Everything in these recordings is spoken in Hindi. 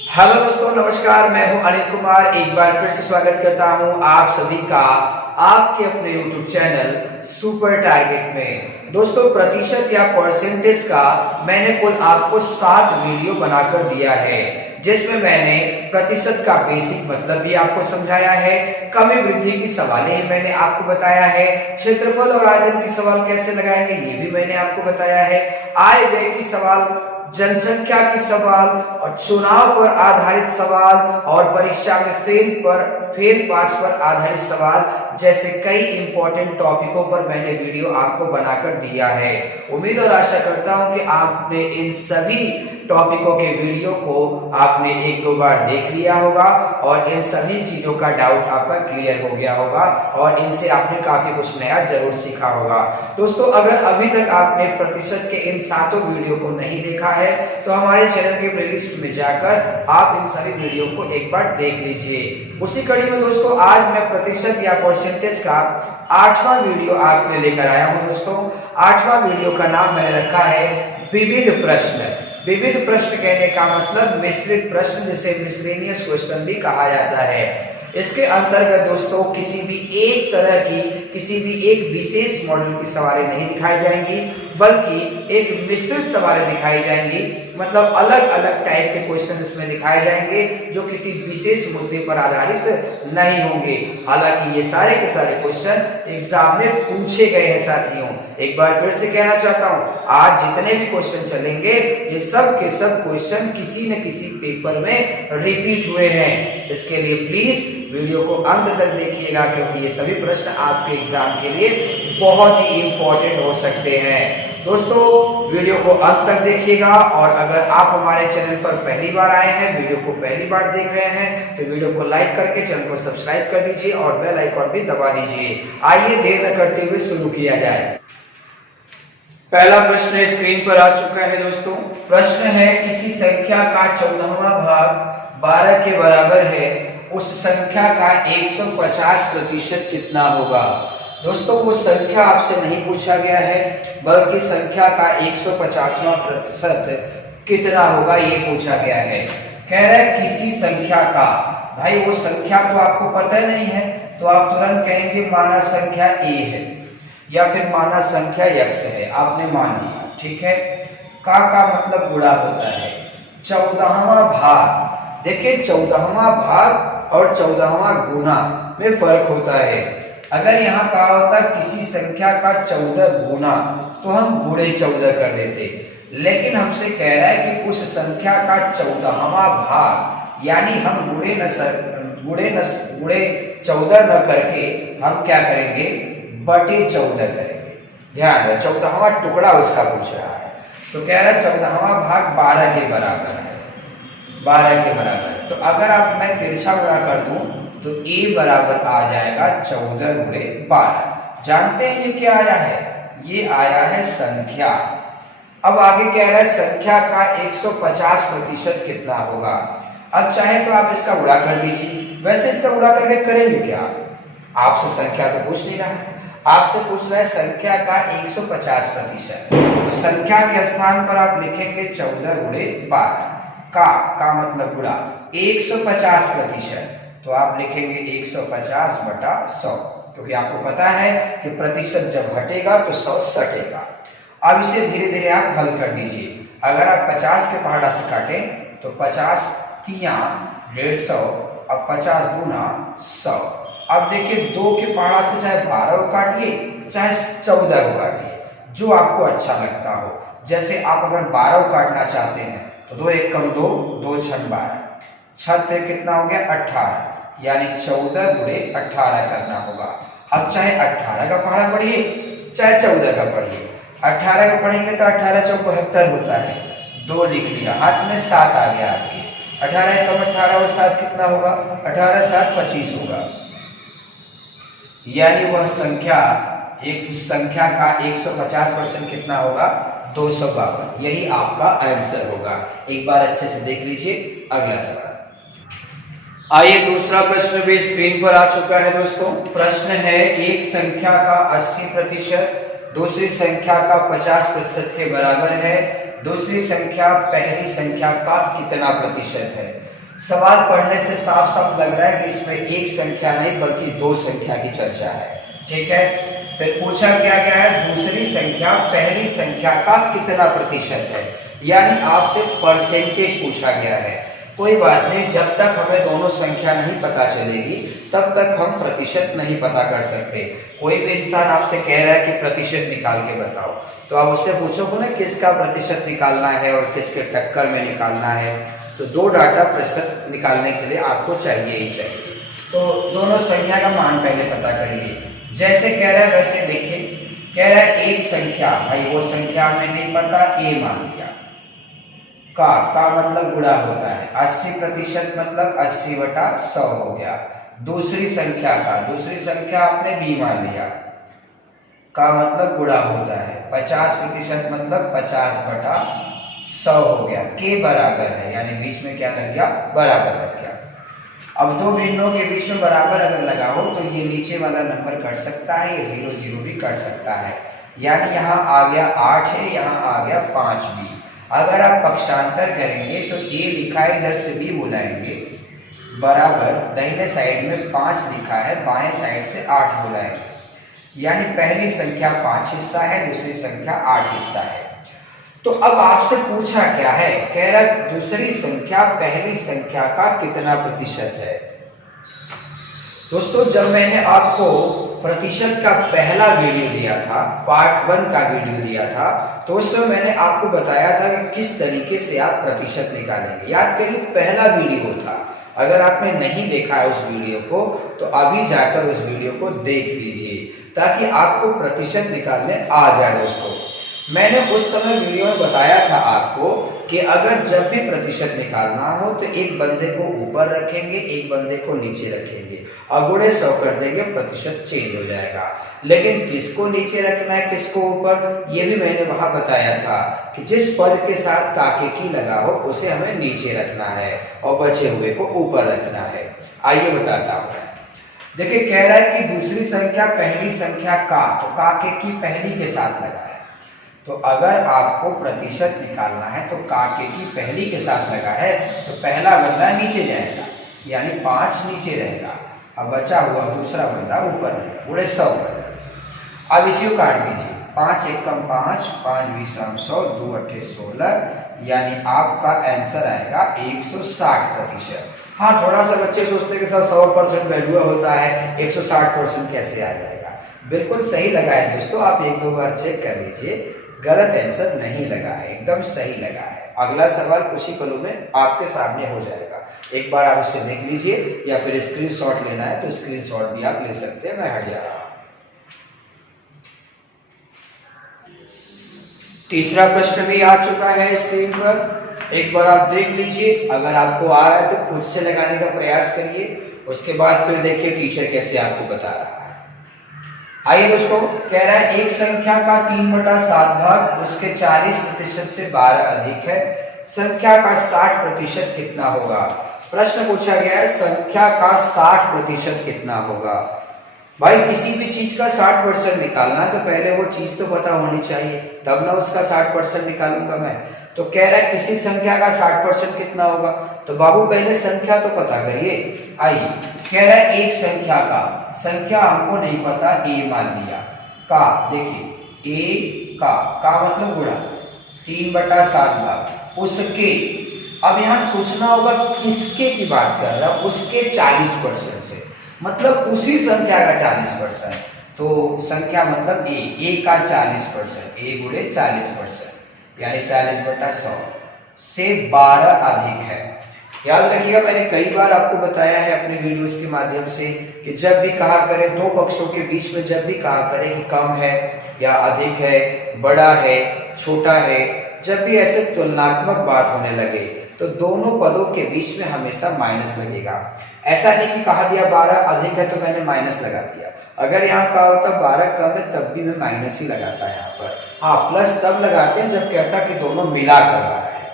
हेलो दोस्तों, नमस्कार। मैं हूं अनिल कुमार। एक बार फिर से स्वागत करता हूं आप सभी का आपके अपने YouTube चैनल सुपर टारगेट में। दोस्तों, प्रतिशत या परसेंटेज का मैंने कुल आपको 7 वीडियो बनाकर दिया है, जिसमें मैंने प्रतिशत का बेसिक मतलब भी आपको समझाया है, कमी वृद्धि की सवालें ही मैंने आपको बताया है, क्षेत्रफल और आयतन की सवाल कैसे लगाएंगे ये भी मैंने आपको बताया है, आय व्यय की सवाल, जनसंख्या की सवाल और चुनाव पर आधारित सवाल और परीक्षा में फेल पास पर आधारित सवाल जैसे कई इंपॉर्टेंट टॉपिकों पर मैंने वीडियो आपको बनाकर दिया है। उम्मीद और आशा करता हूं कि आपने इन सभी टॉपिकों के वीडियो को आपने 1-2 बार देख लिया होगा और इन सभी चीजों का डाउट आपका क्लियर हो गया होगा और इनसे आपने काफी कुछ नया जरूर सीखा होगा। दोस्तों, अगर अभी तक आपने प्रतिशत के इन 7 वीडियो को नहीं देखा है तो हमारे चैनल के प्लेलिस्ट में जाकर आप इन सभी वीडियो को एक बार देख लीजिए। उसी कड़ी में दोस्तों, आज मैं प्रतिशत या परसेंटेज का 8वां वीडियो आपके लिए लेकर आया हूं। दोस्तों, 8वां वीडियो का नाम मैंने रखा है विविध प्रश्न। विविध प्रश्न कहने का मतलब मिश्रित प्रश्न, जिसे मिसलेनियस क्वेश्चन भी कहा जाता है। इसके अंतर्गत दोस्तों किसी भी एक तरह की, किसी भी एक विशेष मॉडल की सवालें नहीं दिखाई जाएंगी, बल्कि एक मिश्रित सवालें दिखाई जाएंगी। मतलब अलग अलग टाइप के क्वेश्चन इसमें दिखाए जाएंगे जो किसी विशेष मुद्दे पर आधारित नहीं होंगे। हालांकि ये सारे के सारे क्वेश्चन एग्जाम में पूछे गए हैं साथियों। एक बार फिर से कहना चाहता हूं, आज जितने भी क्वेश्चन चलेंगे ये सब के सब क्वेश्चन किसी न किसी पेपर में रिपीट हुए हैं। इसके लिए प्लीज वीडियो को अंत तक देखिएगा, क्योंकि ये सभी प्रश्न आपके एग्जाम के लिए बहुत ही इंपॉर्टेंट हो सकते हैं। दोस्तों, वीडियो को अंत तक देखिएगा और अगर आप हमारे चैनल पर पहली बार आए हैं, वीडियो को पहली बार देख रहे हैं, तो वीडियो को लाइक करके चैनल को सब्सक्राइब कर दीजिए और बेल आइकॉन भी दबा दीजिए। आइए देर न करते हुए शुरू किया जाए। पहला प्रश्न स्क्रीन पर आ चुका है दोस्तों। प्रश्न है, किसी संख्या का 14वां भाग 12 के बराबर है, उस संख्या का 150% कितना होगा। दोस्तों, वो संख्या आपसे नहीं पूछा गया है, बल्कि संख्या का 150वां प्रतिशत कितना होगा ये पूछा गया है। कह रहा है किसी संख्या का, भाई वो संख्या तो आपको पता नहीं है, तो आप तुरंत कहेंगे माना संख्या a है या फिर माना संख्या x है। आपने मान लिया, ठीक है। का मतलब गुणा होता है। 14वां भाग, देखिए 14वां भाग और 14वां गुना में फर्क होता है। अगर यहाँ कहा होता किसी संख्या का 14 गुना, तो हम गुणे 14 कर देते, लेकिन हमसे कह रहा है कि उस संख्या का 14वां भाग, यानी हम गुणे 14 न करके हम क्या करेंगे, बटे 14 करेंगे। ध्यान रहे, 14वां टुकड़ा उसका पूछ रहा है, तो कह रहा है 14वां भाग 12 के बराबर है, 12 के बराबर। तो अगर आप मैं तिरछा गुणा कर दूं तो a बराबर आ जाएगा 14 गुणे 12। जानते हैं ये क्या आया है, ये आया है संख्या। अब आगे कह रहा है संख्या का 150% कितना होगा। अब चाहे तो आप इसका गुणा कर दीजिए। वैसे इसका गुणा करके करेंगे क्या, आपसे संख्या तो पूछ नहीं रहा है, आपसे पूछ रहा है संख्या का 150%। तो संख्या के स्थान पर आप लिखेंगे 14 गुणे 12। का मतलब गुणा 150%, तो आप लिखेंगे 150 बटा 100, क्योंकि आपको पता है कि प्रतिशत जब घटेगा तो 100 सटेगा। अब इसे धीरे धीरे आप हल कर दीजिए। अगर आप 50 के पहाड़ा से काटें तो 50 तिया 150, अब 50 गुना 100। अब देखिए 2 के पहाड़ा से चाहे 12 को काटिए चाहे 14 को काटिए, जो आपको अच्छा लगता हो। जैसे आप अगर 12 को काटना चाहते हैं तो 2 1 कम 2, 2 6 12, 6 कितना हो गया 18, यानी 14 गुणे 18 करना होगा। अब चाहे 18 का पहाड़ा पढ़िए चाहे 14 का पढ़िए। 18 का पढ़ेंगे तो 18 × 4 72 होता है, 2 लिख लिया, हाथ में 7 आ गया आपके। 18 कम 18 और 7 कितना होगा, 18 7 25 होगा। यानी वह संख्या, एक संख्या का 150% कितना होगा, 252। यही आपका आंसर होगा। एक बार अच्छे से देख लीजिए अगला सवाल। आइए दूसरा प्रश्न भी स्क्रीन पर आ चुका है दोस्तों। प्रश्न है, एक संख्या का 80% दूसरी संख्या का 50% के बराबर है, दूसरी संख्या पहली संख्या का कितना प्रतिशत है। सवाल पढ़ने से साफ साफ लग रहा है कि इसमें एक संख्या नहीं बल्कि दो संख्या की चर्चा है। ठीक है, फिर पूछा क्या गया है, दूसरी संख्या पहली संख्या का कितना प्रतिशत है, यानी आपसे परसेंटेज पूछा गया है। कोई बात नहीं, जब तक हमें दोनों संख्या नहीं पता चलेगी तब तक हम प्रतिशत नहीं पता कर सकते। कोई भी इंसान आपसे कह रहा है कि प्रतिशत निकाल के बताओ, तो आप उससे पूछोगे ना किसका प्रतिशत निकालना है और किसके टक्कर में निकालना है। तो दो डाटा प्रतिशत निकालने के लिए आपको चाहिए ही चाहिए। तो दोनों संख्या का मान पहले पता करिए। जैसे कह रहा है वैसे देखिए, कह रहा है एक संख्या, भाई वो संख्या में नहीं पता, ए मान लिया। का मतलब गुणा होता है, 80% मतलब 80/100 हो गया। दूसरी संख्या का, दूसरी संख्या आपने बी मान लिया, का मतलब गुणा होता है, 50% मतलब 50/100 हो गया। के बराबर है, यानी बीच में क्या लग गया, बराबर लग गया। अब दो भिन्नों के बीच में बराबर अगर लगा हो तो ये नीचे वाला नंबर कट सकता है, ये 0 0 भी कट सकता है, यानी यहाँ आ गया 8 है, यहाँ आ गया 5 भी। अगर आप पक्षांतर करेंगे तो ए लिखा है, इधर से बी बुलाएंगे, बराबर दाहिने साइड में 5 लिखा है, बाएं साइड से 8 बुलाएंगे, यानी पहली संख्या 5 हिस्सा है, दूसरी संख्या 8 हिस्सा है। तो अब आपसे पूछा क्या है, कह रहा दूसरी संख्या पहली संख्या का कितना प्रतिशत है। दोस्तों जब मैंने आपको प्रतिशत का पहला वीडियो दिया था, पार्ट 1 का वीडियो दिया था, तो उसमें मैंने आपको बताया था कि किस तरीके से आप प्रतिशत निकालेंगे। याद करिए पहला वीडियो था, अगर आपने नहीं देखा है उस वीडियो को तो अभी जाकर उस वीडियो को देख लीजिए ताकि आपको प्रतिशत निकालने आ जाए। दोस्तों मैंने उस समय वीडियो में बताया था आपको कि अगर जब भी प्रतिशत निकालना हो तो एक बंदे को ऊपर रखेंगे, एक बंदे को नीचे रखेंगे, अगुणे 100 कर देंगे, प्रतिशत चेंज हो जाएगा। लेकिन किसको नीचे रखना है किसको ऊपर, ये भी मैंने वहां बताया था कि जिस पद के साथ काके की लगा हो उसे हमें नीचे रखना है और बचे हुए को ऊपर रखना है। आइए बताता हूँ। देखिए कह रहा है कि दूसरी संख्या पहली संख्या का, तो काके की पहली के साथ लगा है, तो अगर आपको प्रतिशत निकालना है तो काके की पहली के साथ लगा है तो पहला बंदा नीचे जाएगा, यानी 5 नीचे रहेगा, अब बचा हुआ दूसरा बंदा ऊपर रहेगा, पूरे 100 पर। अब इसी को काट दीजिए, 5 एकम 5, 5 बीसम 100, 2 अट्ठे 16, यानी आपका आंसर आएगा 160%। हाँ थोड़ा सा बच्चे सोचते हैं कि सर 100% वैल्यू होता है, 160% कैसे आ जाएगा। बिल्कुल सही लगा है दोस्तों, आप 1-2 बार चेक कर लीजिए, गलत आंसर नहीं लगा है, एकदम सही लगा है। अगला सवाल कुछ ही पलों में आपके सामने हो जाएगा, एक बार आप उसे देख लीजिए, या फिर स्क्रीनशॉट लेना है तो स्क्रीनशॉट भी आप ले सकते हैं। मैं हट जा रहा हूं। तीसरा प्रश्न भी आ चुका है स्क्रीन पर, एक बार आप देख लीजिए, अगर आपको आ रहा है तो खुद से लगाने का प्रयास करिए, उसके बाद फिर देखिए टीचर कैसे आपको बता रहा है। आइए दोस्तों, कह रहा है एक संख्या का 3/7 भाग उसके 40% से 12 अधिक है, संख्या का 60% कितना होगा। प्रश्न पूछा गया है संख्या का 60% कितना होगा। भाई किसी भी चीज का 60% निकालना है तो पहले वो चीज तो पता होनी चाहिए, तब ना उसका 60% निकालूंगा मैं। तो कह रहा है किसी संख्या का 60% कितना होगा, तो बाबू पहले संख्या तो पता करिए। आइए, कह रहा है एक संख्या का, संख्या हमको नहीं पता, ए मान लिया, का देखिए ए का मतलब गुणा 3/7 भाग उसके। अब यहाँ सोचना होगा किसके की बात कर रहा है, उसके 40% से, मतलब उसी संख्या का 40%, तो संख्या मतलब ए का 40%, ए गुणे 40%, यानी 40/100 से 12 अधिक है। याद रखिएगा मैंने कई बार आपको बताया है अपने वीडियोस के माध्यम से कि जब भी कहा करें दो पक्षों के बीच में, जब भी कहा करें कि कम है या अधिक है, बड़ा है छोटा है, जब भी ऐसे तुलनात्मक बात होने लगे तो दोनों पदों के बीच में हमेशा माइनस लगेगा। ऐसा नहीं कि कहा दिया 12 अधिक है तो मैंने माइनस लगा दिया, अगर यहाँ कहा होता 12 कम है तब भी मैं माइनस ही लगाता है यहाँ पर। हाँ प्लस तब लगाते हैं जब कहता कि दोनों मिला कर 12 है।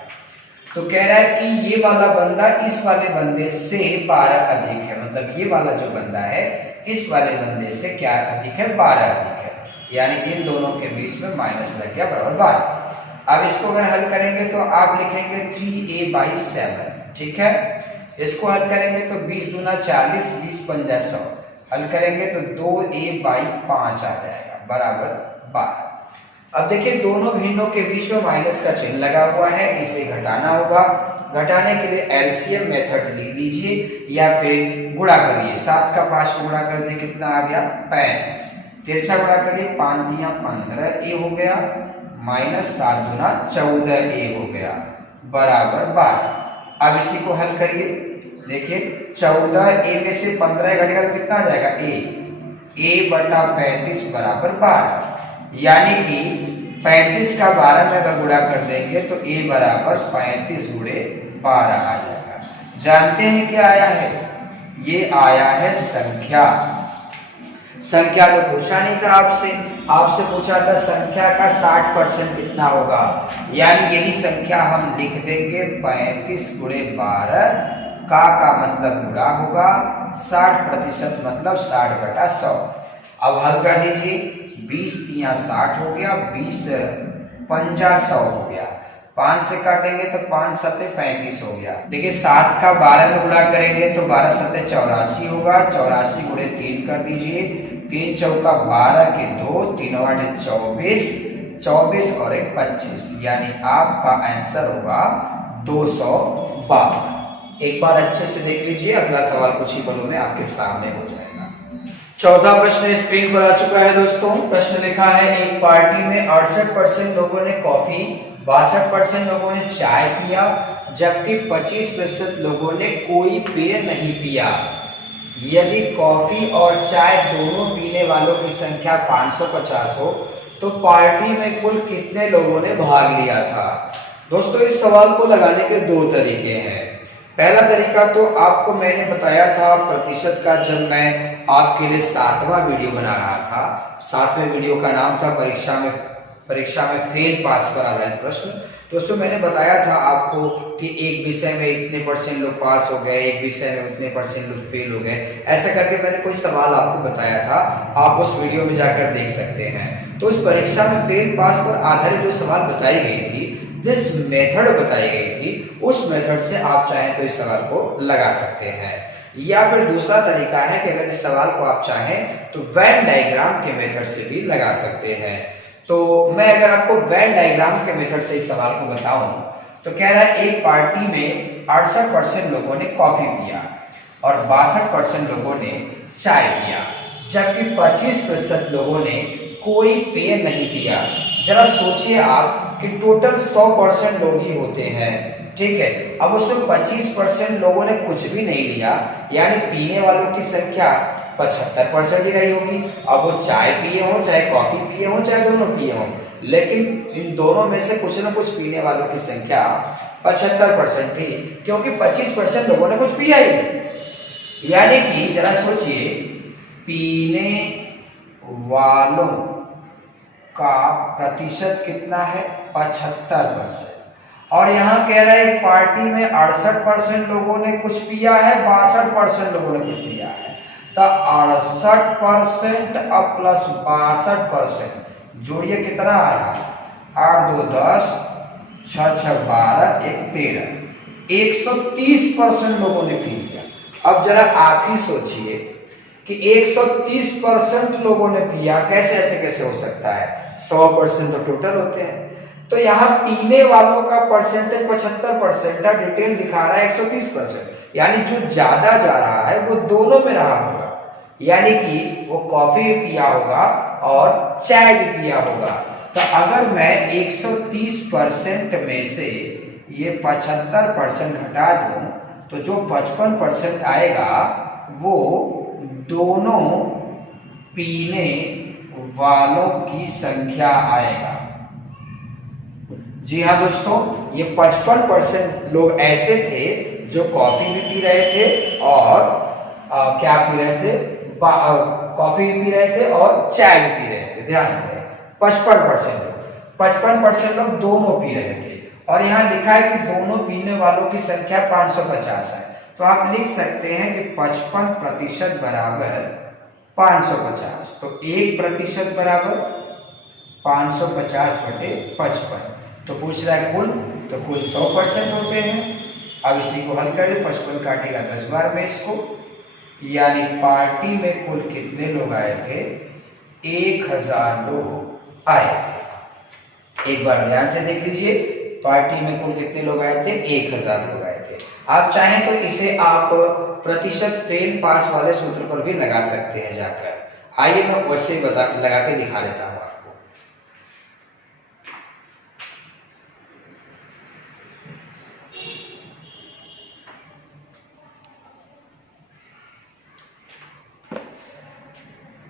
तो कह रहा है कि ये वाला बंदा इस वाले बंदे से 12 अधिक है, मतलब ये वाला जो बंदा है इस वाले बंदे से क्या अधिक है, 12 अधिक है, यानी इन दोनों के बीच में माइनस लग गया बराबर 12। अब इसको अगर हल करेंगे तो आप लिखेंगे 3a/7, ठीक है। इसको हल करेंगे तो 20 दूना 40, 20 पंजा 100, हल करेंगे तो 2a/5 आ जाएगा बराबर 12। अब देखिए दोनों भिन्नों के बीच में माइनस का चिन्ह लगा हुआ है, इसे घटाना होगा। घटाने के लिए एलसीएम मेथड ले लीजिए या फिर गुणा करिए। 7 का 5 को गुणा कर दिए, कितना आ गया 35। 13 गुणा करिए, 5 दिया 15a हो गया, माइनस 7 दूना 14a हो गया बराबर 12। अब इसी को हल करिए, देखिए 14a में से 15 घटेगा तो कितना आ जाएगा a/35 बराबर 12। यानी कि 35 का 12 में अगर गुणा कर देंगे तो a बराबर 35 गुणे 12 आ जाएगा। जानते हैं क्या आया है? ये आया है संख्या। संख्या तो पूछा नहीं था आपसे, आपसे पूछा था संख्या का 60% कितना होगा, यानी यही संख्या हम लिख देंगे 35 गुणे 12 का मतलब गुणा होगा 60% मतलब 60/100। अब हल कर दीजिए, 20 तिया 60 हो गया, 20 पंजा 100 हो गया, 5 से काटेंगे तो 5 सते 35 हो गया। देखिए 7 का 12 में गुणा करेंगे तो 12 सते 84 होगा, 84 गुणे 3 कर दीजिए, 3 चौका 12 के 2, 3 8 24, 24 और 1 25, यानी आपका आंसर होगा 212। एक बार अच्छे से देख लीजिए, अगला सवाल कुछ ही पलों में आपके सामने हो जाएगा। चौथा प्रश्न स्क्रीन पर आ चुका है दोस्तों। प्रश्न लिखा है, एक पार्टी में 68% लोगों ने कॉफी, 62% लोगों ने चाय पिया, जबकि 25% लोगों ने कोई पेय नहीं पिया। यदि कॉफी और चाय दोनों पीने वालों की संख्या 550 हो तो पार्टी में कुल कितने लोगों ने भाग लिया था? दोस्तों इस सवाल को लगाने के दो तरीके हैं। पहला तरीका तो आपको मैंने बताया था प्रतिशत का, जब मैं आपके लिए 7वां वीडियो बना रहा था। 7वें वीडियो का नाम था परीक्षा में फेल पास पर आधारित प्रश्न। दोस्तों मैंने बताया था आपको कि एक विषय में इतने % लोग पास हो गए, एक विषय में इतने % लोग फेल हो गए, ऐसा करके मैंने कोई सवाल आपको बताया था। आप उस वीडियो में जाकर देख सकते हैं। तो उस परीक्षा में फेल पास पर आधारित जो सवाल बताई गई थी, जिस मेथड बताई गई थी, उस मेथड से आप चाहें तो इस सवाल को लगा सकते हैं। या फिर दूसरा तरीका है कि अगर इस सवाल को आप चाहें तो वेन डायग्राम के मेथड से भी लगा सकते हैं। तो मैं अगर आपको वेन डायग्राम के मेथड से इस सवाल को बताऊं तो कह रहा है, एक पार्टी में 68% लोगों ने कॉफी पिया और 62% लोगों ने चाय पिया, जबकि 25% लोगों ने कोई पेय नहीं पिया। जरा सोचिए आप कि टोटल 100% लोग ही होते हैं, ठीक है। अब उसमें 25% लोगों ने कुछ भी नहीं लिया, यानी पीने वालों की संख्या 75% ही रही होगी। अब वो चाय पिए हो, चाहे कॉफी पिए हो, चाहे दोनों पिए हो, लेकिन इन दोनों में से कुछ ना कुछ पीने वालों की संख्या 75% थी, क्योंकि 25% लोगों ने कुछ पिया ही नहीं। यानी कि जरा सोचिए, पीने वालों का प्रतिशत कितना है? 75%। और यहाँ कह रहे हैं पार्टी में 68% लोगों ने कुछ पिया है, 62% लोगों ने कुछ पिया है। तो 68% अब प्लस 62% जोड़िए, कितना आया? 8 2 10, 6 6 12, 1 13, 130% लोगों ने पी लिया। अब जरा आप ही सोचिए कि 130% लोगों ने पिया, कैसे हो सकता है? 100% तो टोटल होते हैं। तो यहाँ पीने वालों का परसेंटेज 75% का, डिटेल दिखा रहा है 130%, यानी जो ज्यादा जा रहा है वो दोनों में रहा होगा, यानी कि वो कॉफी भी पिया होगा और चाय भी पिया होगा। तो अगर मैं 130% में से ये 75% हटा दूं तो जो 55% आएगा वो दोनों पीने वालों की संख्या आएगा। जी हाँ दोस्तों, ये 55% लोग ऐसे थे जो कॉफी भी पी रहे थे और क्या पी रहे थे? कॉफी भी पी रहे थे और चाय भी पी रहे थे। ध्यान रहे 55% लोग दोनों पी रहे थे। और यहाँ लिखा है कि दोनों पीने वालों की संख्या 550 है। तो आप लिख सकते हैं कि 55% बराबर 550। तो 1% बराबर 550/55। तो पूछ रहा है कुल, तो कुल 100% होते हैं। अब इसी को हल कर ले, 55 काटेगा 10 बार में इसको, यानी पार्टी में कुल कितने लोग आए थे? 1000 लोग आए थे। एक बार ध्यान से देख लीजिए, पार्टी में कुल कितने लोग आए थे? 1000 लोग आए थे। आप चाहें तो इसे आप प्रतिशत फेल पास वाले सूत्र पर भी लगा सकते हैं जाकर। आइए मैं वैसे लगा के दिखा देता हूं आपको।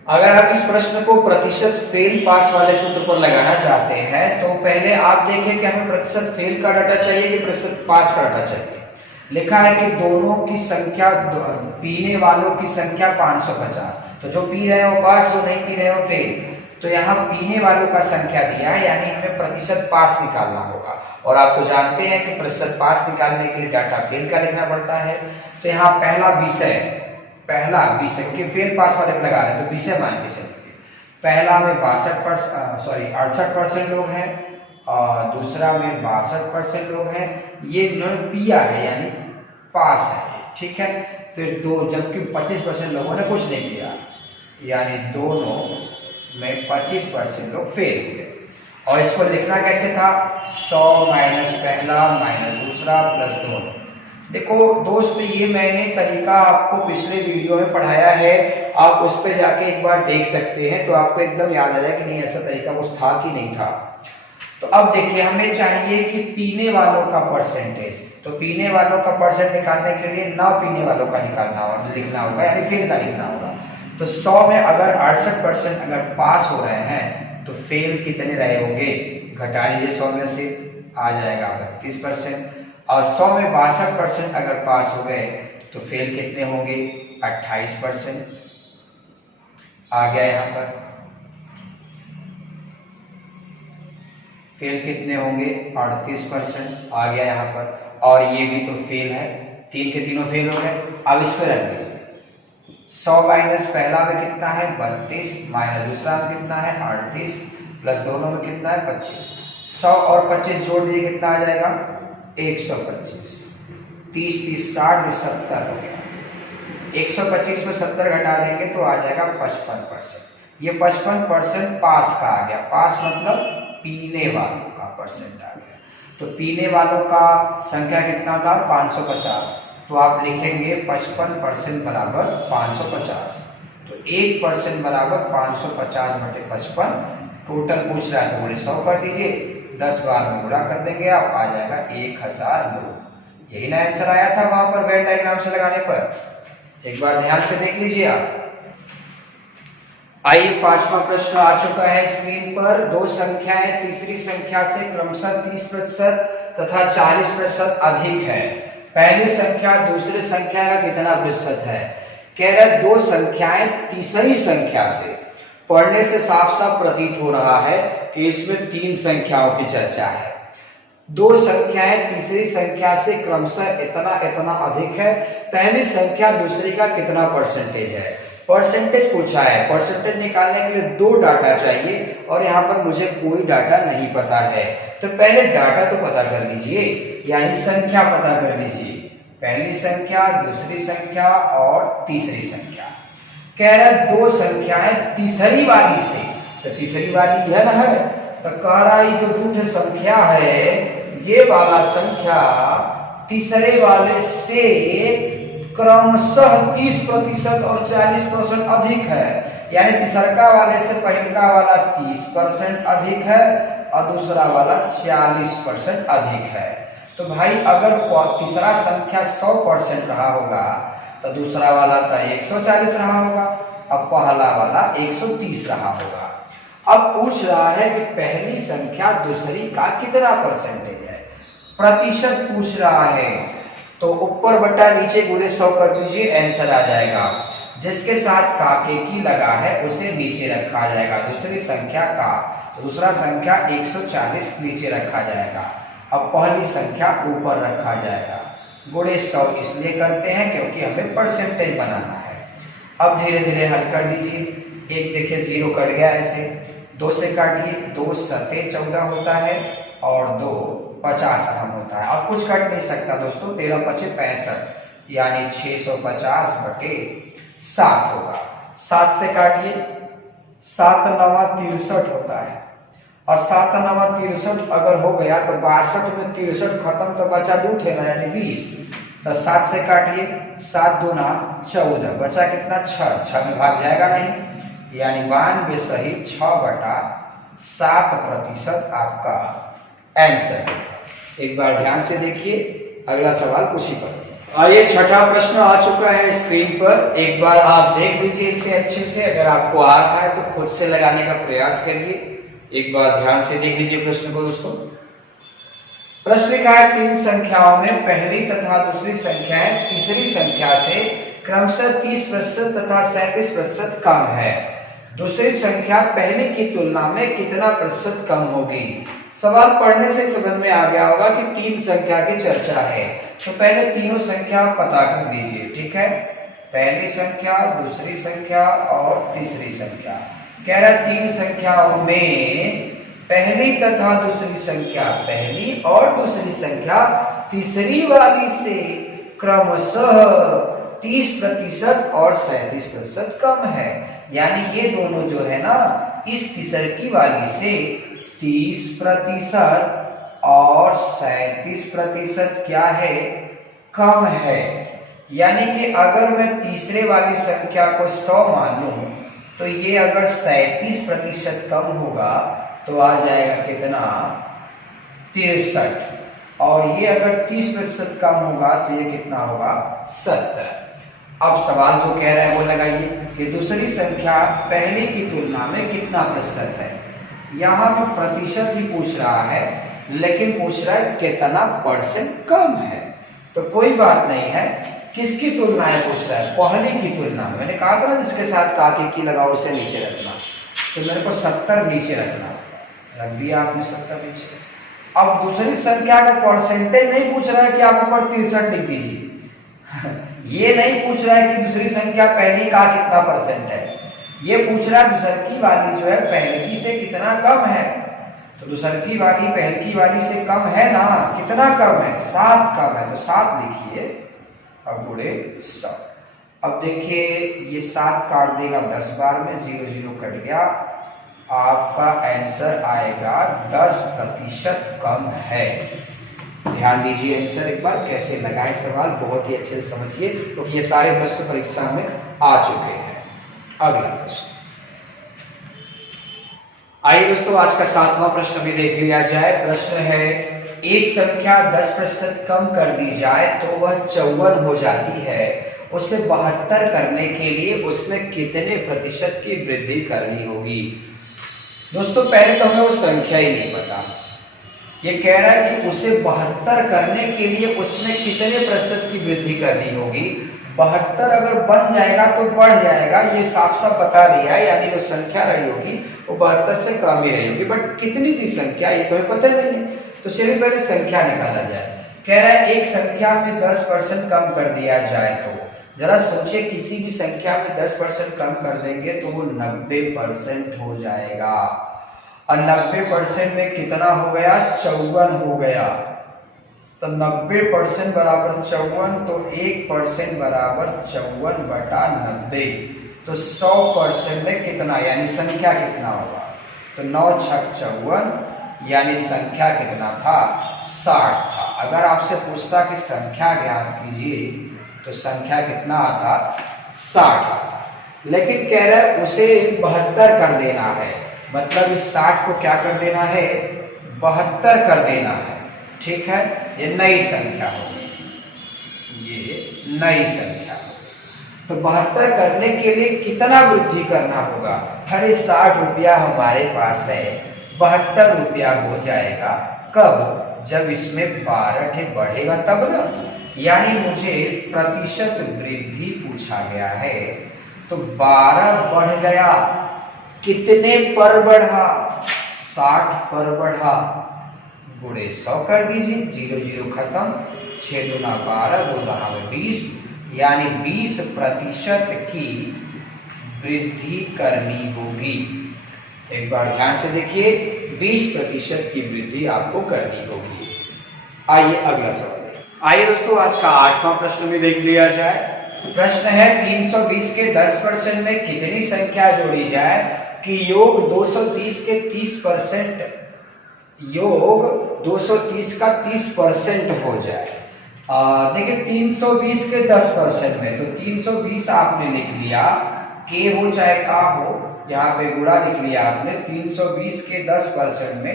अगर आप इस प्रश्न को प्रतिशत फेल पास वाले सूत्र पर लगाना चाहते हैं तो पहले आप देखिए कि हमें प्रतिशत फेल का डाटा चाहिए कि प्रतिशत पास का डाटा चाहिए। लिखा है कि दोनों की संख्या, पीने वालों की संख्या 550, तो जो पी रहे हो पास, जो नहीं पी रहे हो फेल। तो यहाँ पीने वालों का संख्या दिया है, यानी हमें प्रतिशत पास निकालना होगा। और आप तो जानते हैं कि प्रतिशत पास निकालने के लिए डाटा फेल का लिखना पड़ता है। तो यहाँ पहला विषय क्योंकि फेल पास वाले लगा रहे हैं तो विषय मान के चलिए। पहला में 68% लोग हैं, और दूसरा में 62% लोग हैं। ये इन्होंने पिया है यानी पास है, ठीक है। फिर दो, जबकि 25% लोगों ने कुछ नहीं किया, यानी दोनों में 25% लोग फेल हुए। और इसको लिखना कैसे था? 100 माइनस पहला माइनस दूसरा प्लस दोनों। देखो दोस्त, ये मैंने तरीका आपको पिछले वीडियो में पढ़ाया है, आप उस पर जाके एक बार देख सकते हैं तो आपको एकदम याद आ जाए कि नहीं ऐसा तरीका कुछ था कि नहीं था। तो अब देखिए, हमें चाहिए कि पीने वालों का परसेंटेज। तो पीने वालों का परसेंट निकालने के लिए ना पीने वालों का लिखना होगा, यानी फेल का लिखना होगा। तो 100 में अगर 68% अगर पास हो रहे हैं तो फेल कितने रहे होंगे? घटा लीजिए 100 में से, आ जाएगा 32%। और 100 में 62% अगर पास हो गए तो फेल कितने होंगे? 28%। आ गया यहाँ पर फेल कितने होंगे? 38% आ गया यहाँ पर। और ये भी तो फेल है, तीन के तीनों फेल हो गए। अब इस पर रख दीजिए, 100 माइनस पहला में कितना है? 32, माइनस दूसरा में कितना है? 38, प्लस दोनों में कितना है? 25। 100 और 25 जोड़ दिए, कितना आ जाएगा? 125। 30 30 60 70 हो गया। 125 में 70 घटा देंगे तो आ जाएगा 55%। ये 55% पास का आ गया। पास मतलब पीने वालों का परसेंट आ गया। तो पीने वालों का संख्या कितना था? 550। तो आप लिखेंगे 55% बराबर 550। तो 1% बराबर 550 बटे 55। टोटल पूछ रहा है तो बड़े 100 कर दीजिए, 10 बार में गुणा कर देंगे, आप आ जाएगा 1000 लोग। यही ना आंसर आया था वहां पर वेन डायग्राम से लगाने पर। एक बार ध्यान से देख लीजिए आप। आइए, पांचवा प्रश्न आ चुका है स्क्रीन पर। दो संख्याएं तीसरी संख्या से क्रमशः 30% तथा 40% अधिक है। पहली संख्या दूसरी संख्या का कितना प्रतिशत है? कह रहा है दो संख्याएं तीसरी संख्या से। पढ़ने से साफ साफ प्रतीत हो रहा है कि इसमें तीन संख्याओं की चर्चा है। दो संख्याएं तीसरी संख्या से क्रमशः इतना इतना अधिक है। पहली संख्या दूसरी का कितना परसेंटेज है? परसेंटेज पूछा है। परसेंटेज निकालने के लिए दो डाटा चाहिए और यहाँ पर मुझे कोई डाटा नहीं पता है। तो पहले डाटा तो पता कर लीजिए, यानी संख्या पता कर लीजिए। पहली संख्या, दूसरी संख्या और तीसरी संख्या। कह रहा है दो संख्याएं तीसरी वाली से, तो तीसरी वाली यह ना है, तो कह रहा है जो दूसरी संख्या है ये वाला संख्या तीसरे वाले से क्रमशः 30% और 40% अधिक है। यानी तीसरका वाले से पहलका वाला 30% अधिक है और दूसरा वाला 40% अधिक है। तो भाई अगर तीसरा संख्या 100% रहा होगा तो दूसरा वाला तो 140 रहा होगा, अब पहला वाला 130 रहा होगा। अब पूछ रहा है कि पहली संख्या दूसरी का कितना परसेंटेज है? प्रतिशत पूछ रहा है, तो ऊपर बटा नीचे गुणे 100 कर दीजिए, आंसर आ जाएगा। जिसके साथ काके की लगा है उसे नीचे रखा जाएगा। दूसरी संख्या का, तो दूसरा संख्या 140 नीचे रखा जाएगा। अब पहली संख्या ऊपर रखा जाएगा। गुणे 100 इसलिए करते हैं क्योंकि हमें परसेंटेज बनाना है। अब धीरे धीरे हल कर दीजिए। एक देखिए 0 कट गया, ऐसे 2 से काटिए, 2 सते 14 होता है और 2 50 कम होता है। अब कुछ कट नहीं सकता दोस्तों, 13 पचे 65 यानी 650 बटे 7 होगा। 7 से काटिए, 7 नवा 63 होता है और 7 नवा 63 अगर हो गया तो 62 में 63 खत्म तो बचा 2 थे ना यानी 20। तो 7 से काटिए, 7 दूना 14 बचा कितना 6, 6 में भाग जाएगा नहीं यानी 92 सहित 6/7% आपका आंसर। एक बार ध्यान से देखिए, अगला सवाल उसी पर। आइए छठा प्रश्न आ चुका है स्क्रीन पर, एक बार आप देख लीजिए इसे अच्छे से। अगर आपको आ रहा है तो खुद से लगाने का प्रयास करिए। एक बार ध्यान से देख लीजिए प्रश्न को दोस्तों। प्रश्न लिखा है 3 संख्याओं में पहली तथा दूसरी संख्याएं तीसरी संख्या से क्रमशः 30% तथा 37% कम है। दूसरी संख्या पहले की तुलना में कितना प्रतिशत कम होगी। सवाल पढ़ने से समझ में आ गया होगा कि 3 संख्या की चर्चा है, तो पहले तीनों संख्या पता कर लीजिए, ठीक है। पहली संख्या, दूसरी संख्या और तीसरी संख्या। कह रहा है 3 संख्याओं में पहली तथा दूसरी संख्या, पहली और दूसरी संख्या तीसरी वाली से क्रमशः 30% और 37% कम है। यानी ये दोनों जो है ना, इस तीसरी वाली से 30% और 37% क्या है, कम है। यानी कि अगर मैं तीसरे वाली संख्या को 100 मानूं तो ये अगर 37% कम होगा तो आ जाएगा कितना 63, और ये अगर 30% कम होगा तो ये कितना होगा 70। अब सवाल जो कह रहा है वो लगाइए कि दूसरी संख्या पहले की तुलना में कितना प्रतिशत है। यहाँ भी प्रतिशत ही पूछ रहा है, लेकिन पूछ रहा है कितना परसेंट कम है। तो कोई बात नहीं है, किसकी तुलना है पूछ रहा है, पहले की तुलना। मैंने कहा था ना जिसके साथ काके की लगाओ उसे नीचे रखना, तो मेरे को 70 नीचे रखना, रख दिया आपने 70 नीचे। अब दूसरी संख्या का परसेंटेज नहीं पूछ रहा है कि आप ऊपर 63 लिख दीजिए ये नहीं पूछ रहा है कि दूसरी संख्या पहली का कितना परसेंट है, ये पूछ रहा है दूसरी वाली जो है पहली से कितना कम है। तो दूसरी वाली पहली वाली से कम है ना, कितना कम है, 7 कम है, तो 7 लिखिए और गुणे 100। अब देखिए ये 7 काट देगा 10 बार में, 0 0 कट गया, आपका आंसर आएगा 10% कम है। ध्यान दीजिए आंसर एक बार कैसे लगाए सवाल, बहुत ही अच्छे से समझिए क्योंकि ये सारे प्रश्न परीक्षा में आ चुके हैं। अगला प्रश्न, आइए दोस्तों आज का 7वां प्रश्न भी देख लिया जाए। प्रश्न है एक संख्या 10% कम कर दी जाए तो वह 54 हो जाती है, उसे 72 करने के लिए उसमें कितने प्रतिशत की वृद्धि करनी होगी। दोस्तों पहले तो हमें वो संख्या ही नहीं पता, ये कह रहा है कि उसे 72 करने के लिए उसमें कितने प्रतिशत की वृद्धि करनी होगी। 72 अगर बन जाएगा तो बढ़ जाएगा, ये साफ साफ बता दिया है, यानी जो संख्या रही होगी वो 72 से कम ही रही होगी, बट कितनी थी संख्या ये तो पता नहीं है। तो चलिए पहले संख्या निकाला जाए। कह रहा है एक संख्या में 10% कम कर दिया जाए, तो जरा सोचिए किसी भी संख्या में 10% कम कर देंगे तो वो 90% हो जाएगा, और 90% में कितना हो गया, 54 हो गया। तो 90% बराबर 54, तो 1% बराबर 54/90। तो 100% में कितना, यानी संख्या कितना होगा, तो 9 छक 54, यानी संख्या कितना था 60 था। अगर आपसे पूछता कि संख्या ज्ञात कीजिए तो संख्या कितना आता, 60 आता। लेकिन कह रहा है उसे 72 कर देना है, मतलब इस 60 को क्या कर देना है, 72 कर देना है, ठीक है। ये नई संख्या होगी, ये नई संख्या। तो 72 करने के लिए कितना वृद्धि करना होगा, अरे 60 रुपया हमारे पास है, 72 रुपया हो जाएगा कब, जब इसमें 12 ठे बढ़ेगा तब ना। यानी मुझे प्रतिशत वृद्धि पूछा गया है, तो 12 बढ़ गया, कितने पर बढ़ा, 60 पर बढ़ा, गुणे 100 कर दीजिए, 0 0 खत्म, 6 दूना 12, 2 दहा 20, यानी 20% की वृद्धि करनी होगी। एक बार ध्यान से देखिए, 20% की वृद्धि आपको करनी होगी। आइए अगला सवाल है। आइए दोस्तों आज का 8वां प्रश्न भी देख लिया जाए। प्रश्न है 320 के 10% में कितनी संख्या जोड़ी जाए कि योग 230 के 30% योग 230 का 30% हो जाए। देखिए 320 के 10% में, तो 320 आपने लिख लिया, के हो चाहे का हो, यहाँ पे गुणा लिख लिया आपने। 320 के 10% में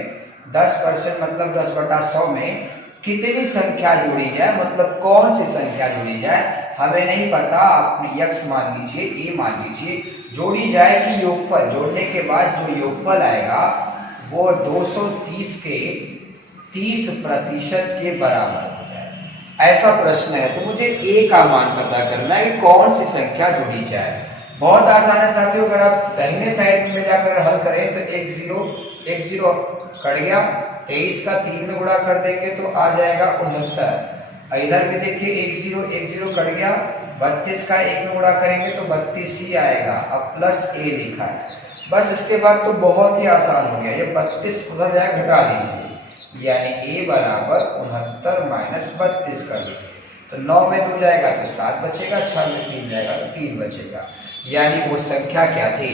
10% मतलब 10/100 में कितनी संख्या जोड़ी जाए, मतलब कौन सी संख्या जोड़ी जाए हमें नहीं पता। आपने x मान लीजिए, a मान लीजिए, जोड़ी जाए कि योगफल, जोड़ने के बाद जो योगफल आएगा वो 230 के 30% के बराबर हो जाए। ऐसा प्रश्न है, तो मुझे a का मान पता करना है कि कौन सी संख्या जोड़ी जाए। बहुत आसान है साथियों, अगर आप दाहिने साइड में जाकर हल करें तो 1 0 कट गया, 23 का 3 में गुणा कर देंगे तो आ जाएगा 69। इधर भी देखिए 1 0 कट गया, 32 का 1 में गुणा करेंगे तो 32 ही आएगा। अब प्लस a लिखा है, बस इसके बाद तो बहुत ही आसान हो गया। ये 32 उधर जाए घटा दीजिए, यानी a बराबर 69 माइनस 32 कर दीजिए, तो 9 में 2 जाएगा तो 7 बचेगा, 6 में 3 जाएगा तो 3 बचेगा, यानी वो संख्या क्या थी,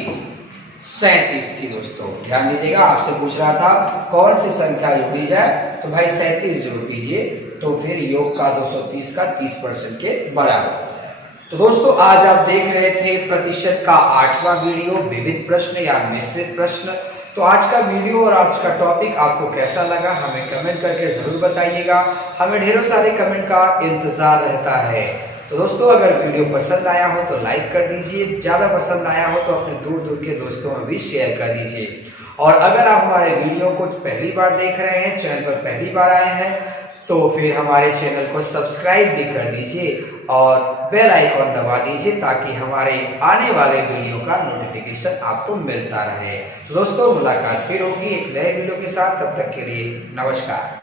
37 थी। दोस्तों ध्यान दीजिएगा, आपसे पूछ रहा था कौन सी संख्या जोड़ी जाए, तो भाई 37 जोड़ दीजिए, तो फिर योग का 230 का 30% के बराबर हो जाए। तो दोस्तों आज आप देख रहे थे प्रतिशत का 8वां वीडियो, विविध प्रश्न या मिश्रित प्रश्न। तो आज का वीडियो और आज का टॉपिक आपको कैसा लगा हमें कमेंट करके जरूर बताइएगा, हमें ढेरों सारे कमेंट का इंतजार रहता है। तो दोस्तों अगर वीडियो पसंद आया हो तो लाइक कर दीजिए, ज्यादा पसंद आया हो तो अपने दूर दूर के दोस्तों में भी शेयर कर दीजिए। और अगर आप हमारे वीडियो को पहली बार देख रहे हैं, चैनल पर पहली बार आए हैं, तो फिर हमारे चैनल को सब्सक्राइब भी कर दीजिए और बेल आइकॉन दबा दीजिए ताकि हमारे आने वाले वीडियो का नोटिफिकेशन आपको मिलता रहे। तो दोस्तों मुलाकात फिर होगी एक नए वीडियो के साथ, तब तक के लिए नमस्कार।